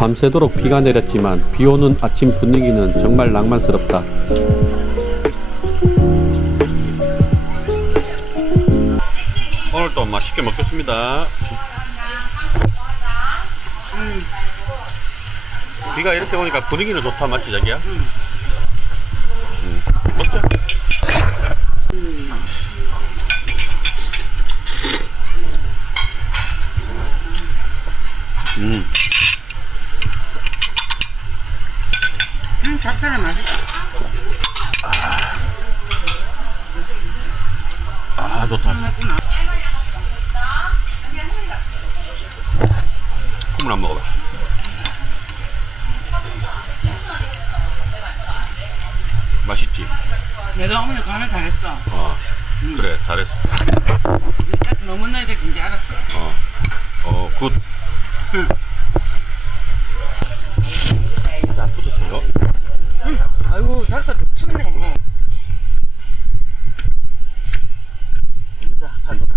밤새도록 비가 내렸지만 비 오는 아침 분위기는 정말 낭만스럽다. 오늘도 맛있게 먹겠습니다. 비가 이렇게 오니까 분위기는 좋다 맞지 자기야? 음. 먹자. 음. 음, 잡채는 맛있다. 아 좋다. 맛있구나. 콩물 안 먹어봐. 맛있지? 내가 오늘 간을 잘했어. 어. 그래 잘했어. 딱 너무 나야 될지 알았어. 어. 어 굿. 응. 자 붙으세요. 응. 아이고, 닭살 춥네. 보자, 파도가.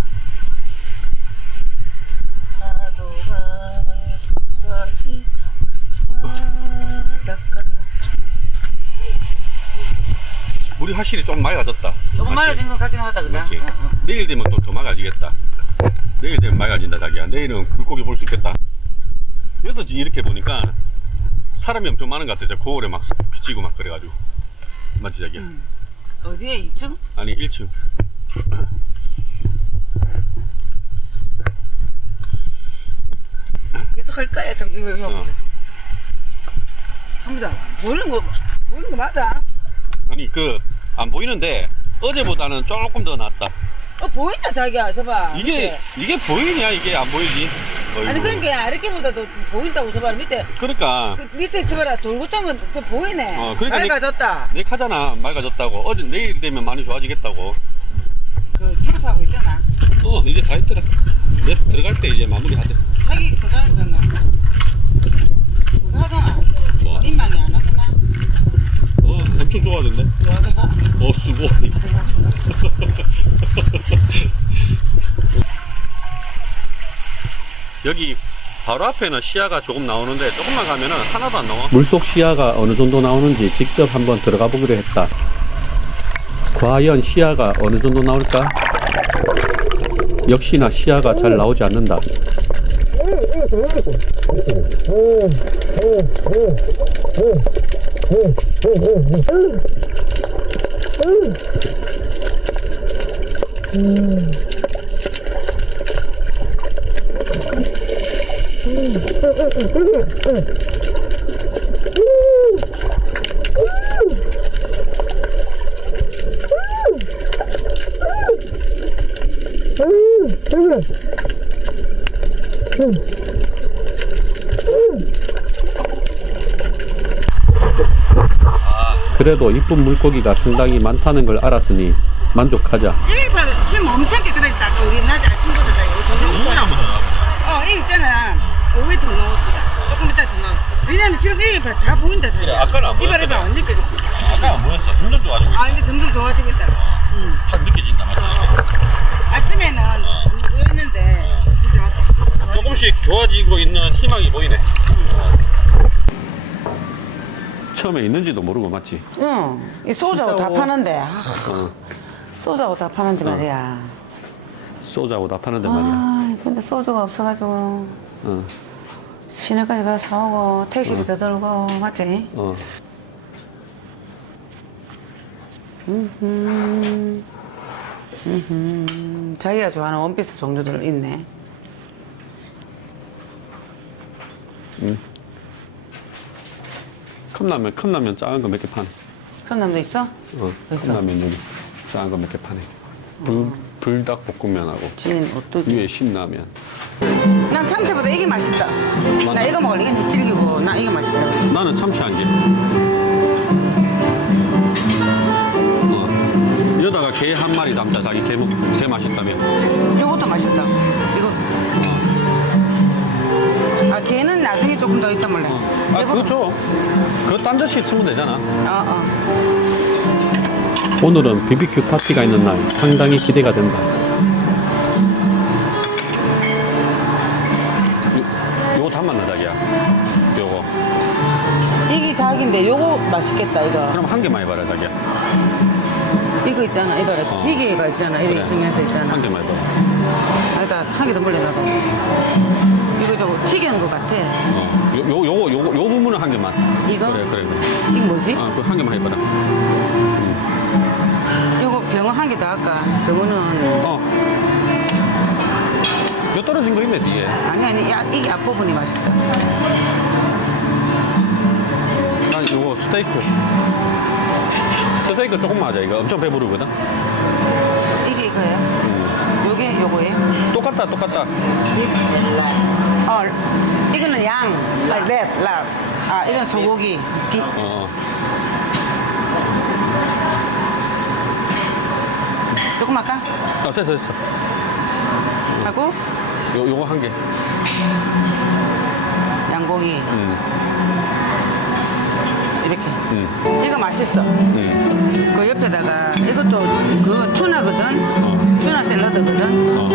파도가 부서지 바닷가. 물이 확실히 좀 맑아졌다. 조금 말아진 것 같긴 하다, 그죠? 맞지? 응, 응. 내일 되면 또 더 맑아지겠다. 내일 되면 맑아진다 자기야. 내일은 물고기 볼 수 있겠다. 여기서 이렇게 보니까 사람이 엄청 많은 것 같아. 저 거울에 막 비치고 막 그래가지고. 맞지 자기야? 응. 어디에 2층? 아니 1층. 계속 할 거야. 그럼 이거 이거 어. 보자. 합니다. 보이는 거 보이는 거 맞아? 아니 그 안 보이는데 어제보다는 조금 더 낫다. 어 보인다 자기야. 저봐. 이게 이게 보이냐 이게 안 보이지? 밑에. 아니 어이구. 그러니까 아랫게보다도 보인다고 저봐 밑에 그러니까 그 밑에 저봐라 돌고창 건저 보이네. 어, 그러니까 니- 맑아졌다. 내 카잖아 맑아졌다고 어제 내일 되면 많이 좋아지겠다고. 그 청소하고 있잖아. 어 이제 다 했더라. 내 들어갈 때 이제 마무리 하대. 자기 그거 하잖아. 그거 하잖아. 뭐? 인망이 안 하잖아. 어 엄청 좋아하던데. 그거 하잖아. 어 수고. 여기 바로 앞에는 시야가 조금 나오는데 조금만 가면은 하나도 안 나와. 물속 시야가 어느 정도 나오는지 직접 한번 들어가 보기로 했다. 과연 시야가 어느 정도 나올까? 역시나 시야가 잘 나오지 않는다. 그래도 이쁜 물고기가 상당히 많다는 걸 알았으니 만족하자. 지금 엄청 깨끗하다. 아까 우리 낮에 아침보다 다 이거 조심. 한번 더. 어, 이 있잖아. 오후에 더 넣었다. 조금 이따 더 넣었어. 왜냐면 지금 이게 봐, 다 보인다. 다. 그래, 아까는 안 이봐라, 보였거든. 이봐, 안 느껴져. 아까 안 보였어. 점점 좋아지고 아, 근데 점점 좋아지고 있다. 응. 확 느껴진다 맞지? 아침에는 이랬는데 진짜 맞다. 조금씩 좋아지고 있는 희망이 보이네. 처음에 있는지도 모르고 맞지? 응. 이 소주하고 다 파는데. 아, 어, 소주하고 다 파는데 말이야. 소주하고 다 파는데 말이야. 아, 근데 소주가 없어가지고 어, 시내까지 가서 사오고 택시비 더 들고 맞지? 어. 음, 음, 자기가 좋아하는 원피스 종류들 있네. 컵라면, 컵라면 작은 거 몇 개 파네. 선남도 있어? 어, 있어. 컵라면 여기 작은 거 몇 개 파네. 불, 불닭볶음면하고 진 어떠지? 위에 신라면. 난 참치보다 이게 맛있다. 나 이거 먹을래. 이게 질기고 나 이게 맛있다. 나는 참치 한 개. 어. 이러다가 게한 마리 남자 자기 게, 먹, 게 맛있다며. 이것도 맛있다. 이거 아 걔는 나중에 조금 더 있다 몰래. 아, 그거 줘. 그거 딴 접시 쓰면 되잖아. 어 어. 오늘은 BBQ 파티가 있는 날 상당히 기대가 된다. 요, 담았나 자기? 자기야. 요거. 이게 닭인데 요거 맛있겠다 이거. 그럼 한 개만 해봐라, 자기야. 이거 있잖아 이거 어. 비계가 있잖아 이렇게 그래. 생겨서 있잖아. 한 개만 해봐. 아, 일단 한개더 몰려놔봐. 이거 저거 튀긴 거 같아. 어. 요, 요, 요거, 요거, 요 부분은 한 개만. 이거? 그래, 그래, 그래. 이거 뭐지? 어, 그한 개만 해봐라. 이거 병어 한개 더 할까? 병어는 어. 요 떨어진 거 있네, 뒤에. 아니 아니 야, 이게 앞부분이 맛있다. 난 요거 스테이크. 스테이크 조금만 하자, 이거. 엄청 배부르거든. 이게 이거야? 음. 요게 요거예요? 똑같다, 똑같다. 어 이거는 양, 아, 랩, 랍. 아 이건 소고기. 기. 어. 조금 할까? 어, 됐어, 됐어. 하고 요, 요거 한 개. 양고기 음. 이렇게. 음. 이거 맛있어. 음. 그 옆에다가 이것도 그 투나거든. 어. 투나 샐러드거든. 어.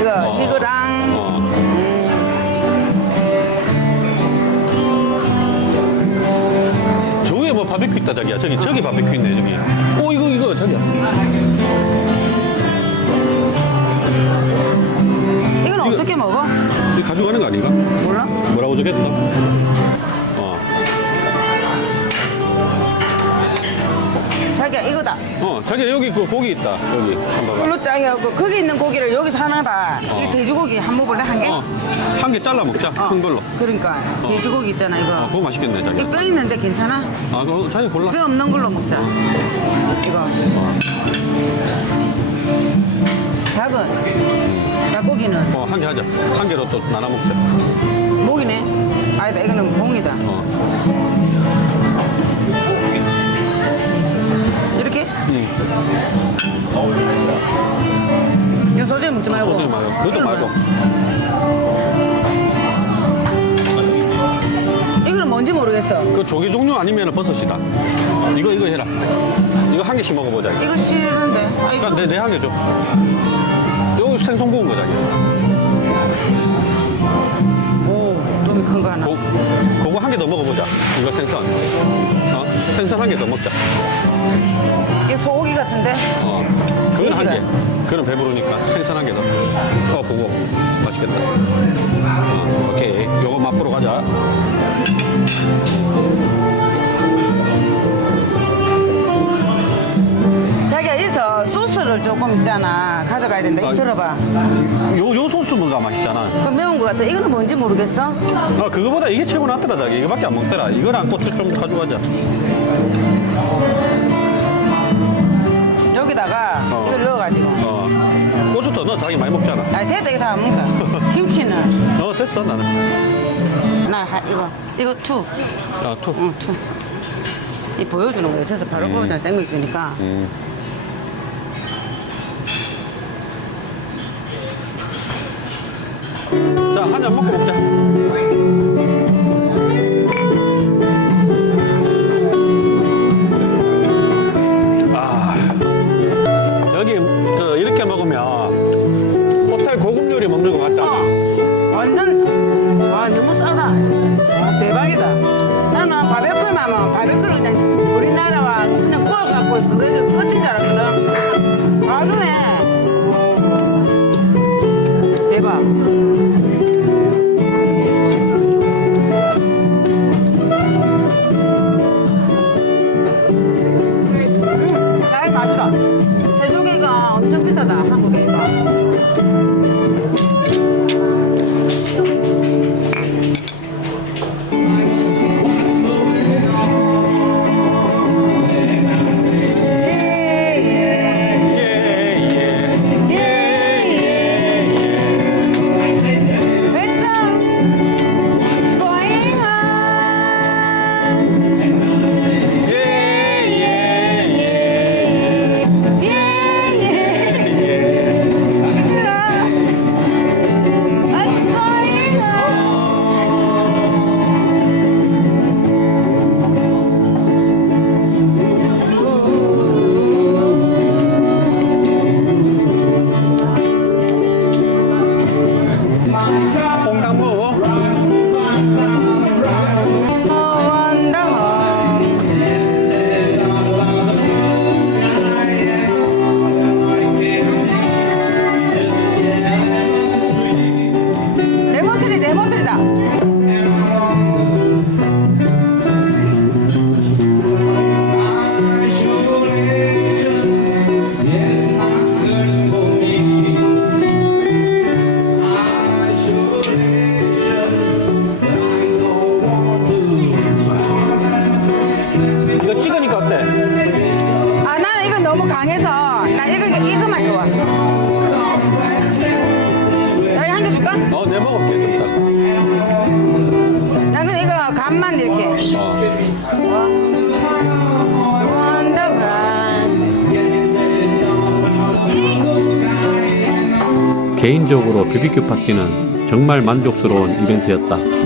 이거, 어. 이거랑. 어. 저 위에 뭐 바비큐 있다, 자기야. 저기, 저기 바비큐 있네, 저기. 오, 이거, 이거, 저기야. 이건 어떻게 먹어? 이거 가져가는 거 아닌가? 몰라? 뭐라고 적혔어? 이거다. 어, 자기야, 여기 그 고기 있다. 여기. 한번 봐봐. 짜게 하고, 거기 있는 고기를 여기서 하나 봐. 어. 이게 돼지고기 한 모볼래? 한 개? 어. 한 개 잘라 먹자. 어. 큰 걸로. 그러니까. 어. 돼지고기 있잖아, 어, 이거. 그거 맛있겠네. 이거 뼈 있는데 괜찮아? 아, 그거 자기 골라. 뼈 없는 걸로 먹자. 어. 이거. 어. 닭은? 닭고기는? 어, 한 개 하자. 한 개로 또 나눠 먹자. 목이네. 아니다, 이거는 봉이다. 어. 응. 이거 소주에 먹지 말고. 소주에 말고. 그것도 말고. 이거는 뭔지 모르겠어. 그 조개 종류 아니면 버섯이다. 이거, 이거 해라. 이거 한 개씩 먹어보자. 이거 싫은데. 아, 이거. 그러니까 내, 내한개 줘. 이거 생선 구운 거잖아. 오, 좀큰 거 하나. 고, 그거 한 개 더 먹어보자. 이거 생선. 어? 생선 한 개 더 먹자. 이게 소고기 같은데? 어. 그건 한 개. 그건 배부르니까 생선 한 개 더. 어, 보고. 맛있겠다. 어, 오케이. 요거 맛보러 가자. 자기가 여기서 소스를 조금 있잖아. 가져가야 된다. 이거 아, 들어봐. 요, 요 소스 뭔가 맛있잖아. 그 매운 거 같아. 이거는 뭔지 모르겠어? 아, 그거보다 이게 최고 낫더라, 자기. 이거밖에 안 먹더라. 이거랑 고추 좀 가져가자. 여기다가 어. 이걸 넣어가지고. 어. 고추 더 넣어. 자기 많이 먹잖아. 아니, 됐다. 이거 다 안 먹는다. 김치는? 어, 됐어, 나는. 나 하, 이거. 이거 투. 아, 투. 응, 투. 이 보여주는 거예요. 그래서 바로 음. 뽑아서 생거 주니까. 음. 자, 한 잔 먹고 먹자. 비싸다, 한국에 나 이거 간만 이렇게. 어. 개인적으로 BBQ 파티는 정말 만족스러운 이벤트였다.